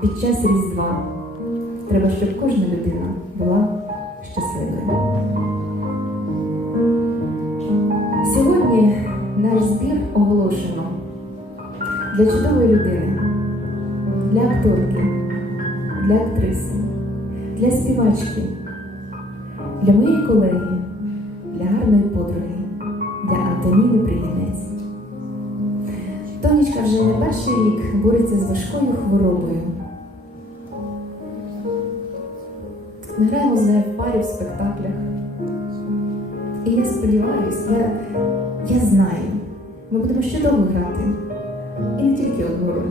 під час Різдва треба, щоб кожна людина була щасливою. Сьогодні наш збір оголошено для чудової людини, для акторки, для актриси, для співачки, для моєї колеги, для гарної подруги, для Антоніни Пригінець. Тонечка вже не перший рік бореться з важкою хворобою. Ми граємо з нею в парі в спектаклях. І я сподіваюся, я, я знаю, ми будемо ще довго грати. І не тільки одну роль.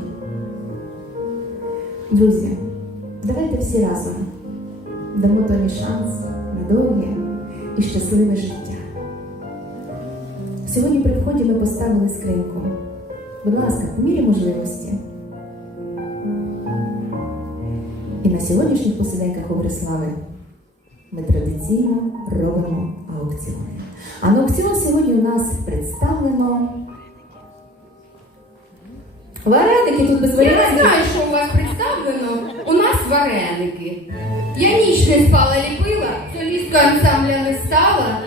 Друзі, давайте всі разом дамо Тоні шанс на довге і щасливе життя. Сьогодні при вході ми поставили скриньку. Будь ласка, по мірі можливості. І на сьогоднішніх посиденьках у Борислави ми традиційно робимо аукціон. А на аукціон сьогодні у нас представлено вареники тут без Я не знаю, що у вас представлено. У нас вареники. Я ніч не спала, ліпила, солістка ансамбля не стала.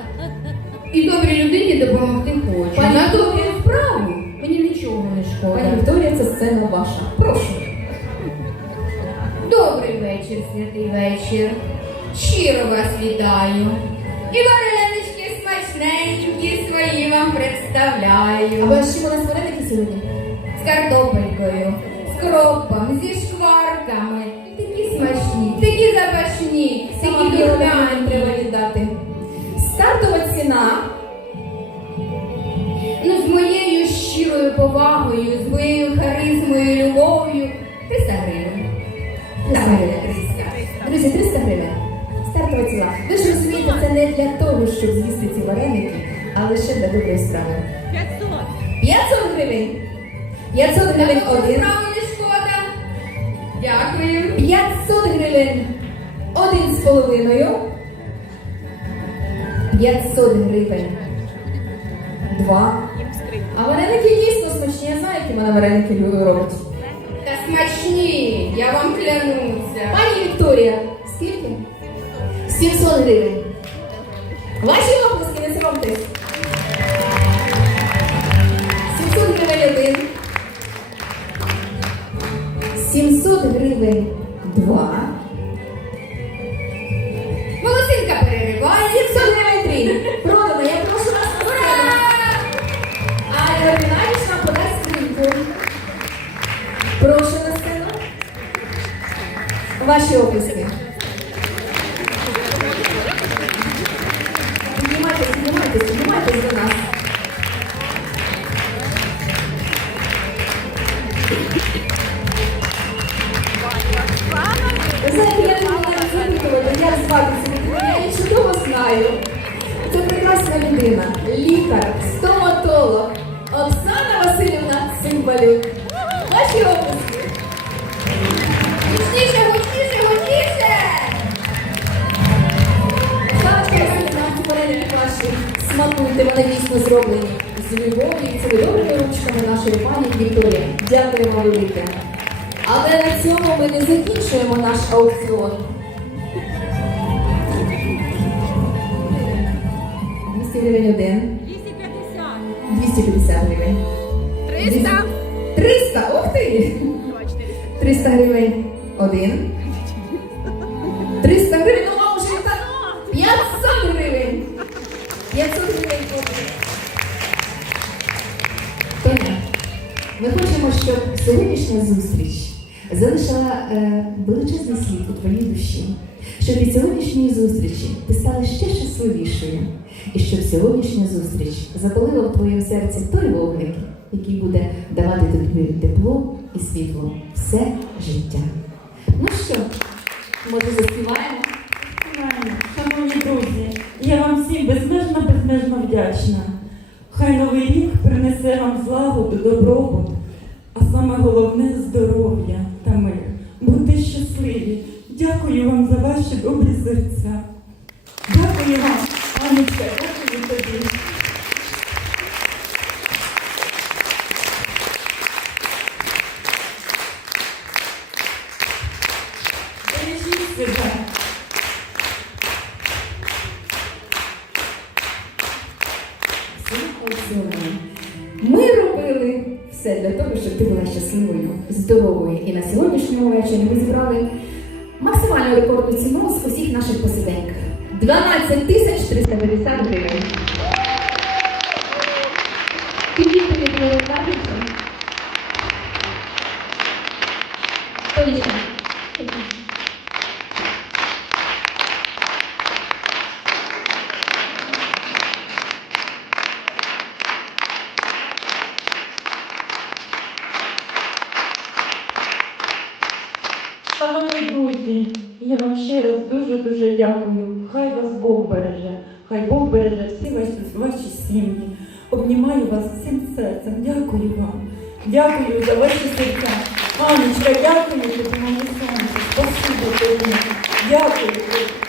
І добрій людині допомогти хочу. Пані На добру справу мені нічого не Пані шкода. Вікторія, це сцена ваша. Прошу. Вечір, святий вечір. Щиро вас вітаю. І варенички смачненькі свої вам А представляю. ви з чим у нас вареники сьогодні? З картопелькою, з кропом, зі шкварками. Такі смачні, такі запашні, такі білого треба віддати. Стартова ціна Ну, з моєю щирою повагою, з моєю харизмою, любов'ю. 300 гривень. Друзі, 300 гривень. Стартова ціна. Ви ж розумієте, це не для того, щоб з'їсти ці вареники, а лише для доброї справи. 500. 500 гривень. 500 гривень один. не шкода. Дякую. 500 гривень один з половиною. 500 гривень два. А вареники дійсно смачні. Я знаю, які мене вареники люди роблять. Та смачні, я вам клянуся. Пані Вікторія, скільки? 700 гривень. Ваші оплески, не соромтесь. 700 гривень один. 700 гривень два. Волосинка перериває. 700 гривень три. Продано, я прошу вас сцену. А Ігор Геннадійович нам подасть скриньку. Прошу. Ваші оплески. Піднімайтесь, піднімайтесь, піднімайтесь до нас. Ви знаєте, я не могла запитувати, звати цю людину, я її чудово знаю. Це прекрасна людина, лікар, стоматолог Оксана Васильівна Цимбалюк. Ваші обласки. Смакуйте, вони дійсно зроблені з любов'ю і цілодобрими ручками нашої пані Вікторії. Дякуємо велике. Але на цьому ми не закінчуємо наш аукціон. 200 гривень один. 250. 250 гривень. 300. 300, ух ти! 300 гривень один. 300 гривень, ну вже 500 гривень. 500 Тоня, ми хочемо, щоб сьогоднішня зустріч залишила е, величезний слід у твоїй душі. Щоб від сьогоднішньої зустрічі ти стала ще щасливішою. І щоб сьогоднішня зустріч запалила в твоєму серці той вогник, який буде давати тобі тепло і світло все життя. Ну що, може заспіваємо? Шановні друзі, я вам всім безмежно, безмежно вдячна. Хай новий рік принесе вам злагоду, добробут, а саме головне здоров'я та мир. Будьте щасливі. Дякую вам за ваші добрі серця. Дякую вам, Ми робили все для того, щоб ти була щасливою, здоровою. І на сьогоднішньому вечорі ми зібрали максимальну рекордну ціну з усіх наших посиденьків. 12 тисяч 350 гривень. Тобі твою карточку. Толічка. Шановні друзі, я вам ще раз дуже-дуже дякую. Хай вас Бог береже, хай Бог береже всі ваші, ваші сім'ї. Обнімаю вас всім серцем. Дякую вам. Дякую за ваші серця. Анечка, дякую тобі, моє сонце. Спасибо тобі. Дякую.